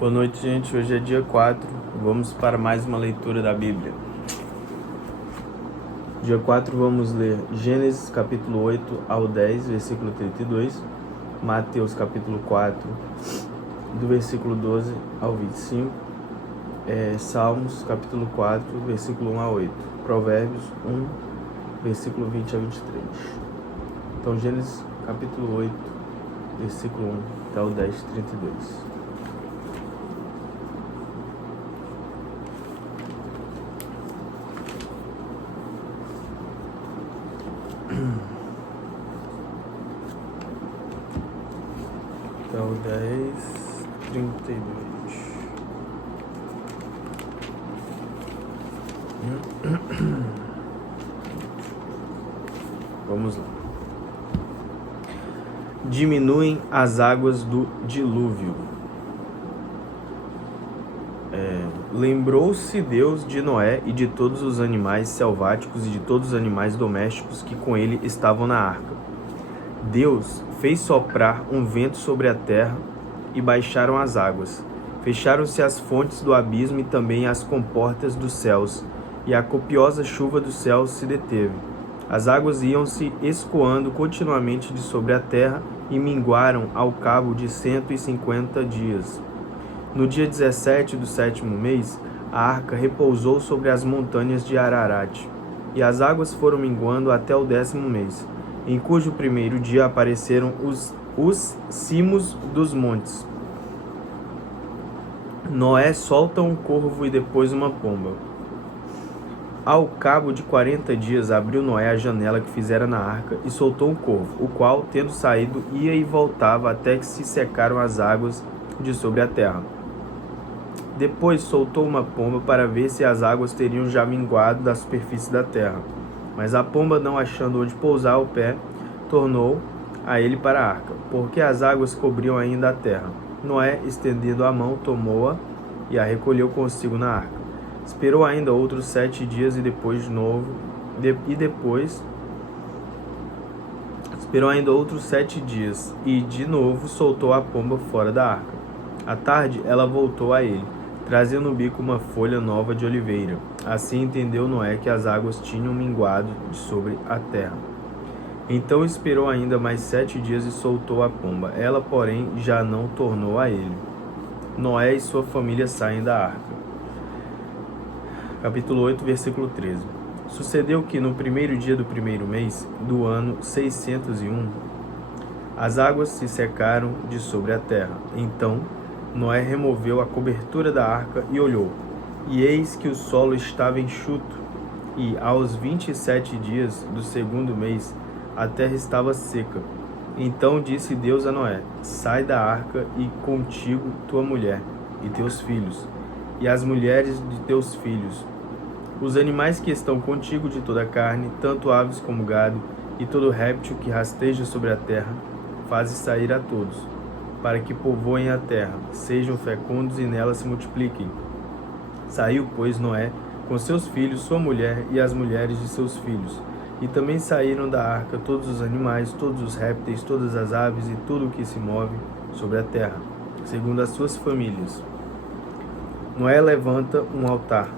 Boa noite, gente. Hoje é dia 4. Vamos para mais uma leitura da Bíblia. Dia 4 vamos ler Gênesis capítulo 8 ao 10, versículo 32, Mateus capítulo 4, do versículo 12 ao 25, Salmos capítulo 4, versículo 1 a 8, Provérbios 1, versículo 20 a 23. Então, Gênesis capítulo 8, versículo 1 até o 10, 32. Até o 10, 32. Vamos lá. Diminuem as águas do dilúvio. Lembrou-se Deus de Noé e de todos os animais selváticos e de todos os animais domésticos que com ele estavam na arca. Deus fez soprar um vento sobre a terra e baixaram as águas. Fecharam-se as fontes do abismo e também as comportas dos céus, e a copiosa chuva dos céus se deteve. As águas iam se escoando continuamente de sobre a terra e minguaram ao cabo de 150 dias. No dia 17 do 7º mês, a arca repousou sobre as montanhas de Ararat, e as águas foram minguando até o 10º mês, em cujo primeiro dia apareceram os cimos dos montes. Noé solta um corvo e depois uma pomba. Ao cabo de 40 dias, abriu Noé a janela que fizera na arca e soltou um corvo, o qual, tendo saído, ia e voltava até que se secaram as águas de sobre a terra. Depois soltou uma pomba para ver se as águas teriam já minguado da superfície da terra. Mas a pomba, não achando onde pousar o pé, tornou a ele para a arca, porque as águas cobriam ainda a terra. Noé, estendendo a mão, tomou-a e a recolheu consigo na arca. Esperou ainda outros 7 dias e depois de novo soltou a pomba fora da arca. À tarde ela voltou a ele, trazendo no bico uma folha nova de oliveira. Assim entendeu Noé que as águas tinham minguado de sobre a terra. Então esperou ainda mais 7 dias e soltou a pomba. Ela, porém, já não tornou a ele. Noé e sua família saem da arca. Capítulo 8, versículo 13. Sucedeu que no primeiro dia do primeiro mês, do ano 601, as águas se secaram de sobre a terra. Então Noé removeu a cobertura da arca e olhou, e eis que o solo estava enxuto, e aos 27 dias do segundo mês a terra estava seca. Então disse Deus a Noé: sai da arca e contigo tua mulher e teus filhos, e as mulheres de teus filhos, os animais que estão contigo de toda a carne, tanto aves como gado, e todo réptil que rasteja sobre a terra, faze sair a todos, para que povoem a terra, sejam fecundos e nela se multipliquem. Saiu, pois, Noé com seus filhos, sua mulher e as mulheres de seus filhos, e também saíram da arca todos os animais, todos os répteis, todas as aves e tudo o que se move sobre a terra, segundo as suas famílias. Noé levanta um altar.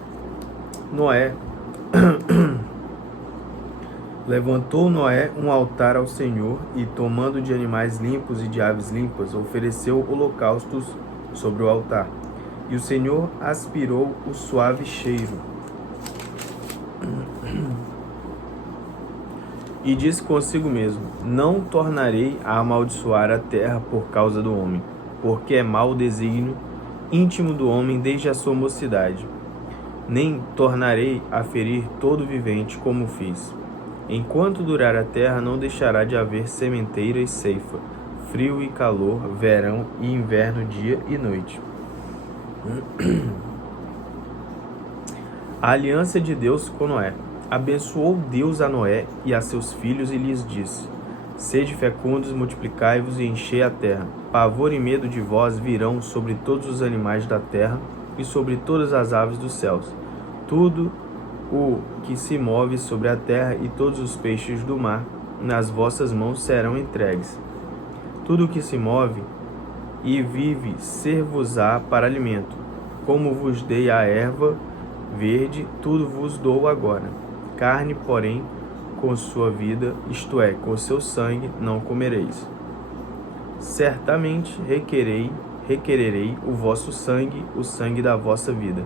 Levantou Noé um altar ao Senhor e, tomando de animais limpos e de aves limpas, ofereceu holocaustos sobre o altar. E o Senhor aspirou o suave cheiro. E disse consigo mesmo: não tornarei a amaldiçoar a terra por causa do homem, porque é mau o desígnio íntimo do homem desde a sua mocidade. Nem tornarei a ferir todo vivente como fiz. Enquanto durar a terra, não deixará de haver sementeira e ceifa, frio e calor, verão e inverno, dia e noite. A aliança de Deus com Noé. Abençoou Deus a Noé e a seus filhos e lhes disse: sede fecundos, multiplicai-vos e enchei a terra. Pavor e medo de vós virão sobre todos os animais da terra e sobre todas as aves dos céus. Tudo o que se move sobre a terra e todos os peixes do mar nas vossas mãos serão entregues. Tudo o que se move e vive ser-vos-á para alimento. Como vos dei a erva verde, tudo vos dou agora. Carne, porém, com sua vida, isto é, com seu sangue, não comereis. Certamente requererei o vosso sangue, o sangue da vossa vida.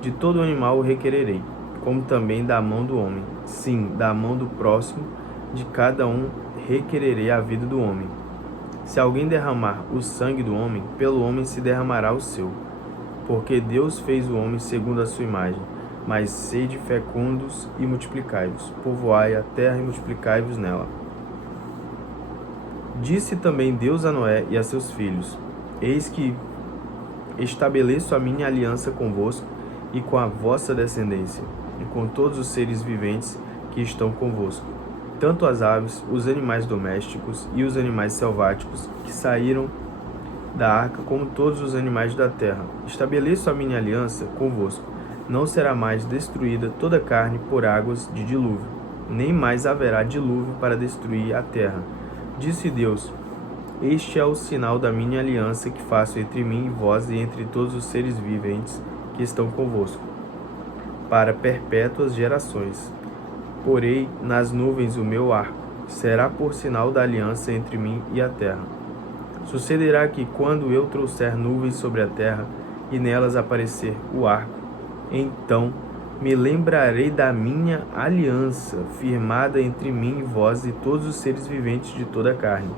De todo animal o requererei, como também da mão do homem. Sim, da mão do próximo, de cada um requererei a vida do homem. Se alguém derramar o sangue do homem, pelo homem se derramará o seu. Porque Deus fez o homem segundo a sua imagem. Mas sede fecundos e multiplicai-vos, povoai a terra e multiplicai-vos nela. Disse também Deus a Noé e a seus filhos: Eis que estabeleço a minha aliança convosco e com a vossa descendência, e com todos os seres viventes que estão convosco, tanto as aves, os animais domésticos e os animais selváticos que saíram da arca, como todos os animais da terra. Estabeleço a minha aliança convosco. Não será mais destruída toda a carne por águas de dilúvio, nem mais haverá dilúvio para destruir a terra. Disse Deus: Este é o sinal da minha aliança que faço entre mim e vós e entre todos os seres viventes que estão convosco, para perpétuas gerações. Porei nas nuvens o meu arco, será por sinal da aliança entre mim e a terra. Sucederá que, quando eu trouxer nuvens sobre a terra e nelas aparecer o arco, então me lembrarei da minha aliança, firmada entre mim e vós e todos os seres viventes de toda a carne.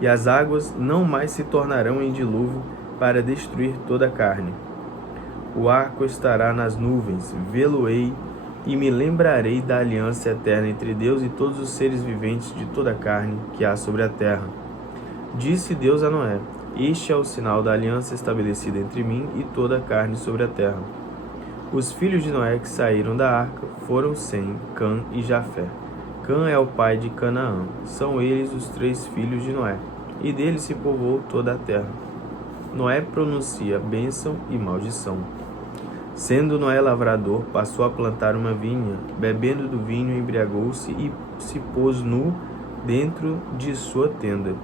E as águas não mais se tornarão em dilúvio para destruir toda a carne. O arco estará nas nuvens, vê-lo-ei e me lembrarei da aliança eterna entre Deus e todos os seres viventes de toda a carne que há sobre a terra. Disse Deus a Noé: Este é o sinal da aliança estabelecida entre mim e toda a carne sobre a terra. Os filhos de Noé que saíram da arca foram Sem, Cã e Jafé. Cã é o pai de Canaã. São eles os 3 filhos de Noé, e deles se povoou toda a terra. Noé pronuncia bênção e maldição. Sendo Noé lavrador, passou a plantar uma vinha, bebendo do vinho, embriagou-se e se pôs nu dentro de sua tenda.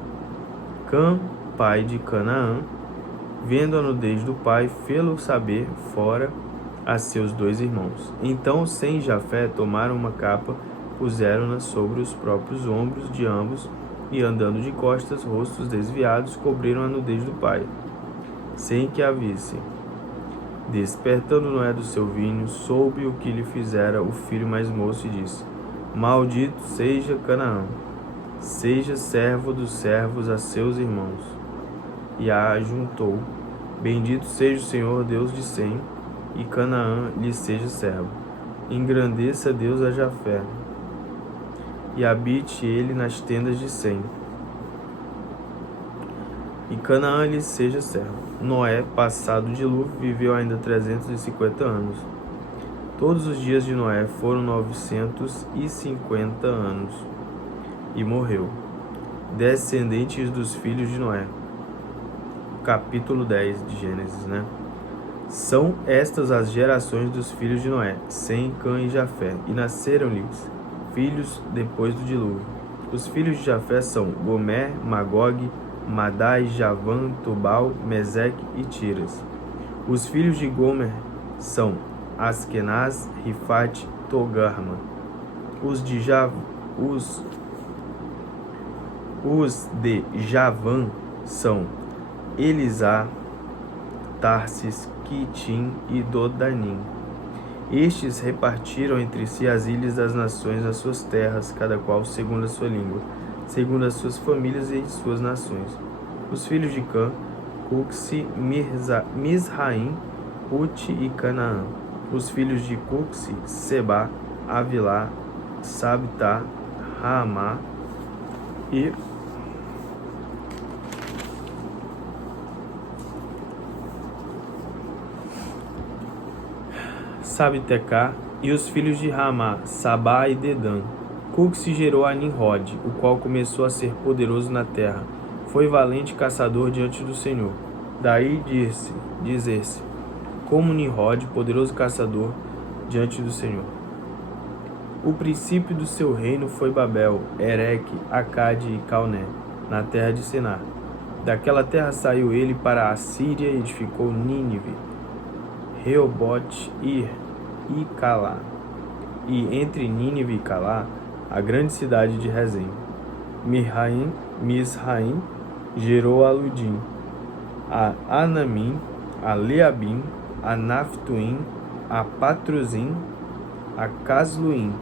Cã, pai de Canaã, vendo a nudez do pai, fê-lo saber fora a seus 2 irmãos. Então Sem e Jafé tomaram uma capa, puseram-na sobre os próprios ombros de ambos, e andando de costas, rostos desviados, cobriram a nudez do pai, sem que a vissem. Despertando Noé do seu vinho, soube o que lhe fizera o filho mais moço e disse: Maldito seja Canaã, seja servo dos servos a seus irmãos. E a ajuntou: Bendito seja o Senhor Deus de Sem, e Canaã lhe seja servo. Engrandeça Deus a Jafé, e habite ele nas tendas de Sem, e Canaã lhe seja servo. Noé, passado o dilúvio, viveu ainda 350 anos. Todos os dias de Noé foram 950 anos, e morreu. Descendentes dos filhos de Noé. Capítulo 10 de Gênesis, né? São estas as gerações dos filhos de Noé, Sem, Cã e Jafé, e nasceram-lhes filhos depois do dilúvio. Os filhos de Jafé são Gomer, Magog, Madai, Javã, Tubal, Meseque e Tiras. Os filhos de Gomer são Askenaz, Rifate, Togarma. Os de Javã são Elisá, Tarsis, Quitim e Dodanim. Estes repartiram entre si as ilhas das nações nas suas terras, cada qual segundo a sua língua, segundo as suas famílias e suas nações. Os filhos de Cã, Cuxi, Mizraim, Puti e Canaã. Os filhos de Cuxi, Seba, Avilá, Sabta, Raamá e Sabtecá, e os filhos de Raamá, Sabá e Dedã. Cuxi gerou a Nimrod, o qual começou a ser poderoso na terra. Foi valente caçador diante do Senhor. Daí dizer-se, como Nimrod, poderoso caçador diante do Senhor. O princípio do seu reino foi Babel, Ereque, Acade e Calné, na terra de Sinar. Daquela terra saiu ele para a Síria e edificou Nínive, Reobote, Ir e Calá. E entre Nínive e Calá, a grande cidade de Rezém. Misraim gerou a Ludim, a Anamim, a Leabim, a Naphtuim, a Patruzim, a Casluim,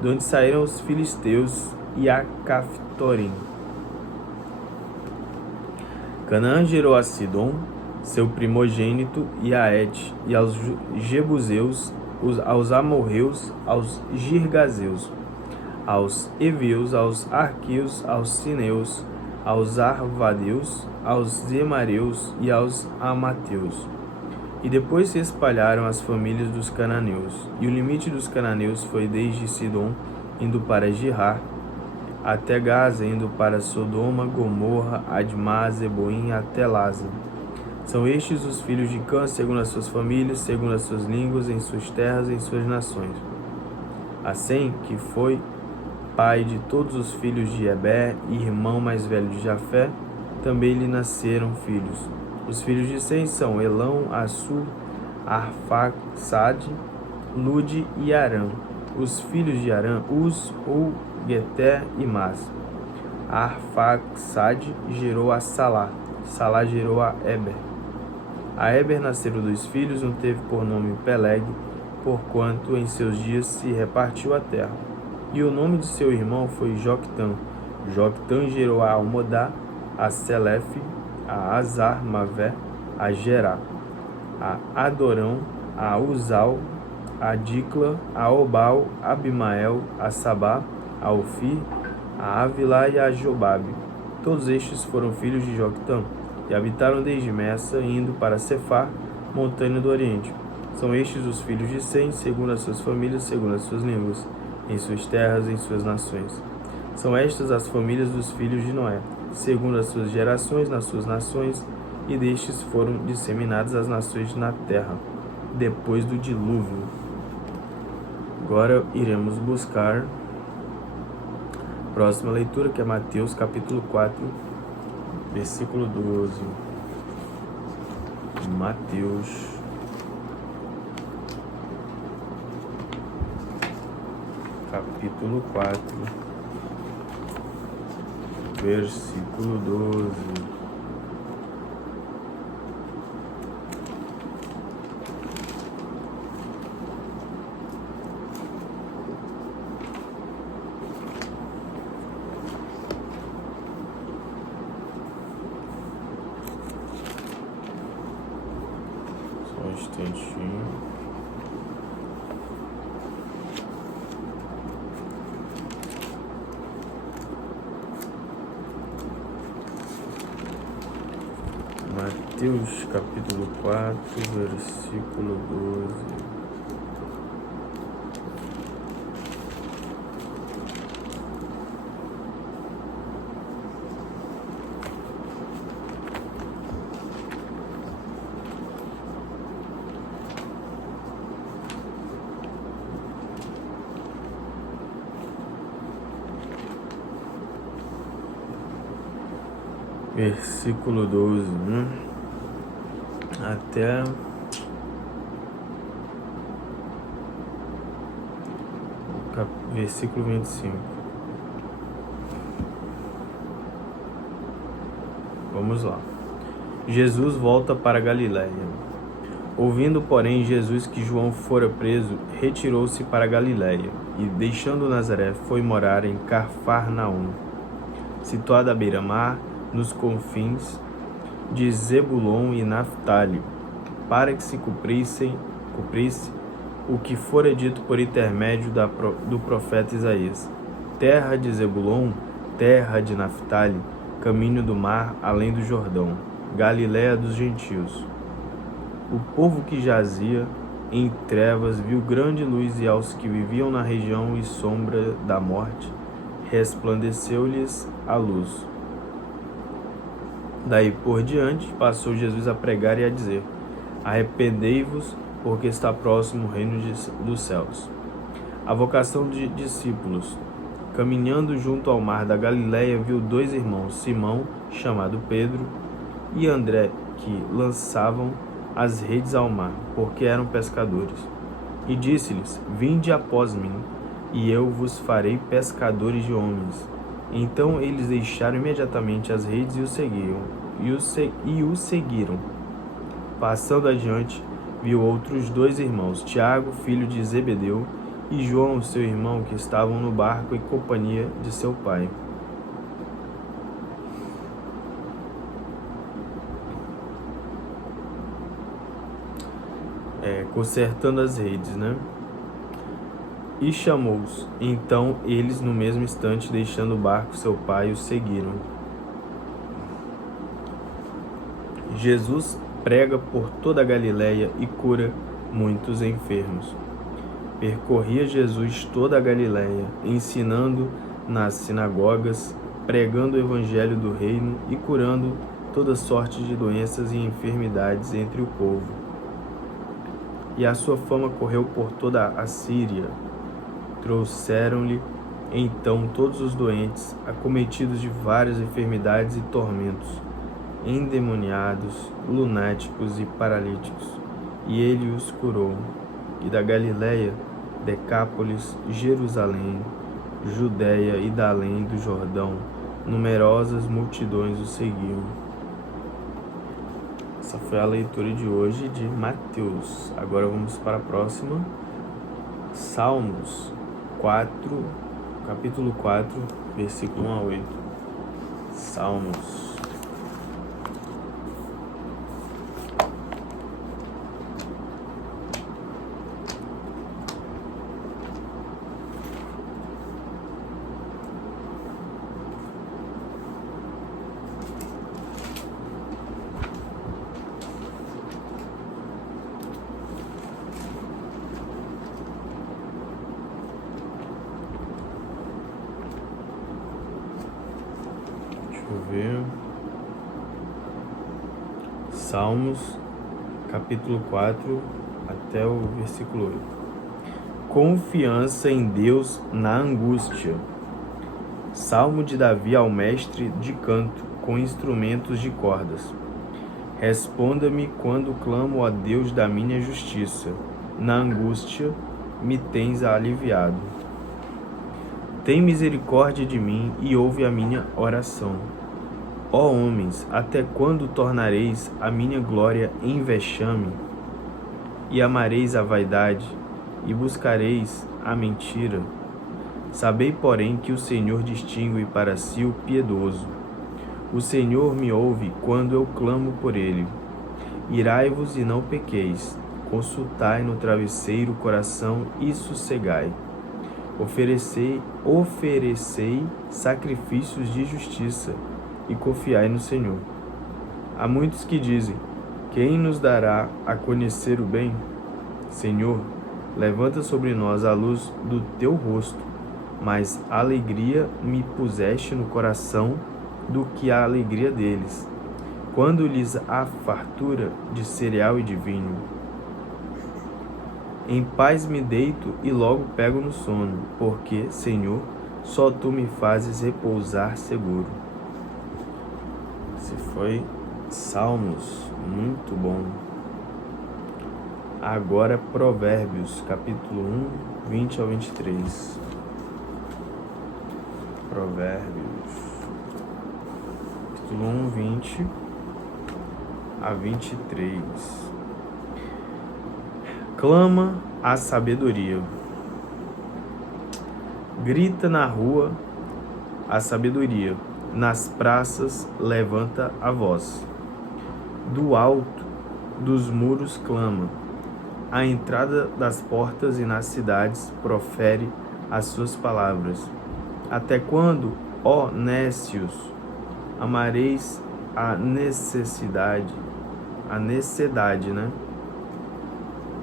de onde saíram os filisteus, e a Caftorim. Canaã gerou a Sidom, seu primogênito, e a Et, e aos Jebuseus, aos amorreus, aos girgazeus, aos heveus, aos arqueus, aos sineus, aos arvadeus, aos zemareus e aos amateus. E depois se espalharam as famílias dos cananeus, e o limite dos cananeus foi desde Sidom, indo para Girar, até Gaza, indo para Sodoma, Gomorra, Admá, Zeboim, até Laza. São estes os filhos de Cã, segundo as suas famílias, segundo as suas línguas, em suas terras, em suas nações. A Sem, que foi pai de todos os filhos de Eber e irmão mais velho de Jafé, também lhe nasceram filhos. Os filhos de Sem são Elão, Assur, Arfaxade, Lude e Arã. Os filhos de Arã, Uz, Ul, Geter e Mas. Arfaxade gerou a Salá. Salá gerou a Eber. A Eber nasceram 2 filhos, um teve por nome Peleg, porquanto em seus dias se repartiu a terra. E o nome de seu irmão foi Joctã. Joctã gerou a Almodá, a Selefe, a Azar Mavé, a Gerá, a Adorão, a Uzal, a Dicla, a Obal, a Abimael, a Sabá, a Ofir, a Avilá e a Jobabe. Todos estes foram filhos de Joctã, e habitaram desde Messa, indo para Cefar, montanha do Oriente. São estes os filhos de Sem, segundo as suas famílias, segundo as suas línguas, em suas terras, em suas nações. São estas as famílias dos filhos de Noé, segundo as suas gerações, nas suas nações, e destes foram disseminadas as nações na terra, depois do dilúvio. Agora iremos buscar a próxima leitura, que é Mateus capítulo 4, versículo 12. Mateus capítulo 4, versículo 12. Só um instantinho. Mateus capítulo 4, versículo 12. Versículo 12, né? Até versículo 25. Vamos lá. Jesus volta para Galiléia. Ouvindo, porém, Jesus que João fora preso, retirou-se para Galiléia e, deixando Nazaré, foi morar em Cafarnaum, situada à beira-mar, nos confins de Zebulon e Naftali, para que se cumprisse o que fora dito por intermédio do profeta Isaías: terra de Zebulon, terra de Naftali, caminho do mar, além do Jordão, Galiléia dos gentios. O povo que jazia em trevas viu grande luz, e aos que viviam na região e sombra da morte resplandeceu-lhes a luz. Daí por diante, passou Jesus a pregar e a dizer: arrependei-vos, porque está próximo o reino dos céus. A vocação de discípulos. Caminhando junto ao mar da Galiléia, viu 2 irmãos, Simão, chamado Pedro, e André, que lançavam as redes ao mar, porque eram pescadores. E disse-lhes: Vinde após mim, e eu vos farei pescadores de homens. Então eles deixaram imediatamente as redes e o seguiram. Passando adiante, viu outros 2 irmãos, Tiago, filho de Zebedeu, e João, seu irmão, que estavam no barco em companhia de seu pai. Consertando as redes, né? E chamou-os. Então eles, no mesmo instante, deixando o barco, seu pai, o seguiram. Jesus prega por toda a Galiléia e cura muitos enfermos. Percorria Jesus toda a Galiléia, ensinando nas sinagogas, pregando o evangelho do reino e curando toda sorte de doenças e enfermidades entre o povo. E a sua fama correu por toda a Síria. Trouxeram-lhe então todos os doentes, acometidos de várias enfermidades e tormentos, endemoniados, lunáticos e paralíticos, e ele os curou. E da Galiléia, Decápolis, Jerusalém, Judéia e da além do Jordão, numerosas multidões o seguiam. Essa foi a leitura de hoje de Mateus. Agora vamos para a próxima. Salmos 4, capítulo 4, versículo 1 a 8. Salmos. Ver. Salmos, capítulo 4, até o versículo 8. Confiança em Deus na angústia. Salmo de Davi ao mestre de canto, com instrumentos de cordas. Responda-me quando clamo a Deus da minha justiça. Na angústia me tens aliviado. Tem misericórdia de mim e ouve a minha oração. Ó homens, até quando tornareis a minha glória em vexame? E amareis a vaidade, e buscareis a mentira? Sabei, porém, que o Senhor distingue para si o piedoso. O Senhor me ouve quando eu clamo por ele. Irai-vos e não pequeis. Consultai no travesseiro o coração e sossegai. Oferecei sacrifícios de justiça e confiai no Senhor. Há muitos que dizem: quem nos dará a conhecer o bem? Senhor, levanta sobre nós a luz do teu rosto. Mais alegria me puseste no coração do que a alegria deles, quando lhes há fartura de cereal e de vinho. Em paz me deito e logo pego no sono, porque, Senhor, só tu me fazes repousar seguro. Esse foi Salmos, muito bom. Agora Provérbios, capítulo 1, 20 ao 23. Provérbios, capítulo 1, 20 a 23. Clama a sabedoria. Grita na rua a sabedoria. Nas praças levanta a voz. Do alto dos muros clama. À entrada das portas e nas cidades profere as suas palavras. Até quando, ó nécios, amareis a necessidade? A necessidade, né?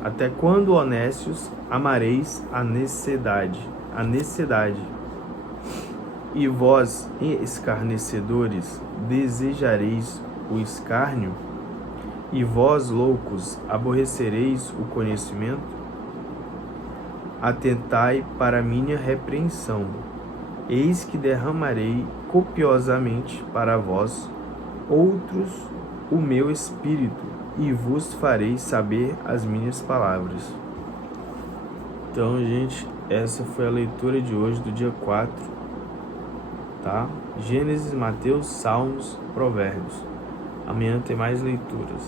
Até quando, ó nécios, amareis a necessidade? A necessidade. E vós, escarnecedores, desejareis o escárnio? E vós, loucos, aborrecereis o conhecimento? Atentai para minha repreensão. Eis que derramarei copiosamente para vós outros o meu espírito, e vos farei saber as minhas palavras. Então, gente, essa foi a leitura de hoje, do dia 4, tá? Gênesis, Mateus, Salmos, Provérbios. Amanhã tem mais leituras.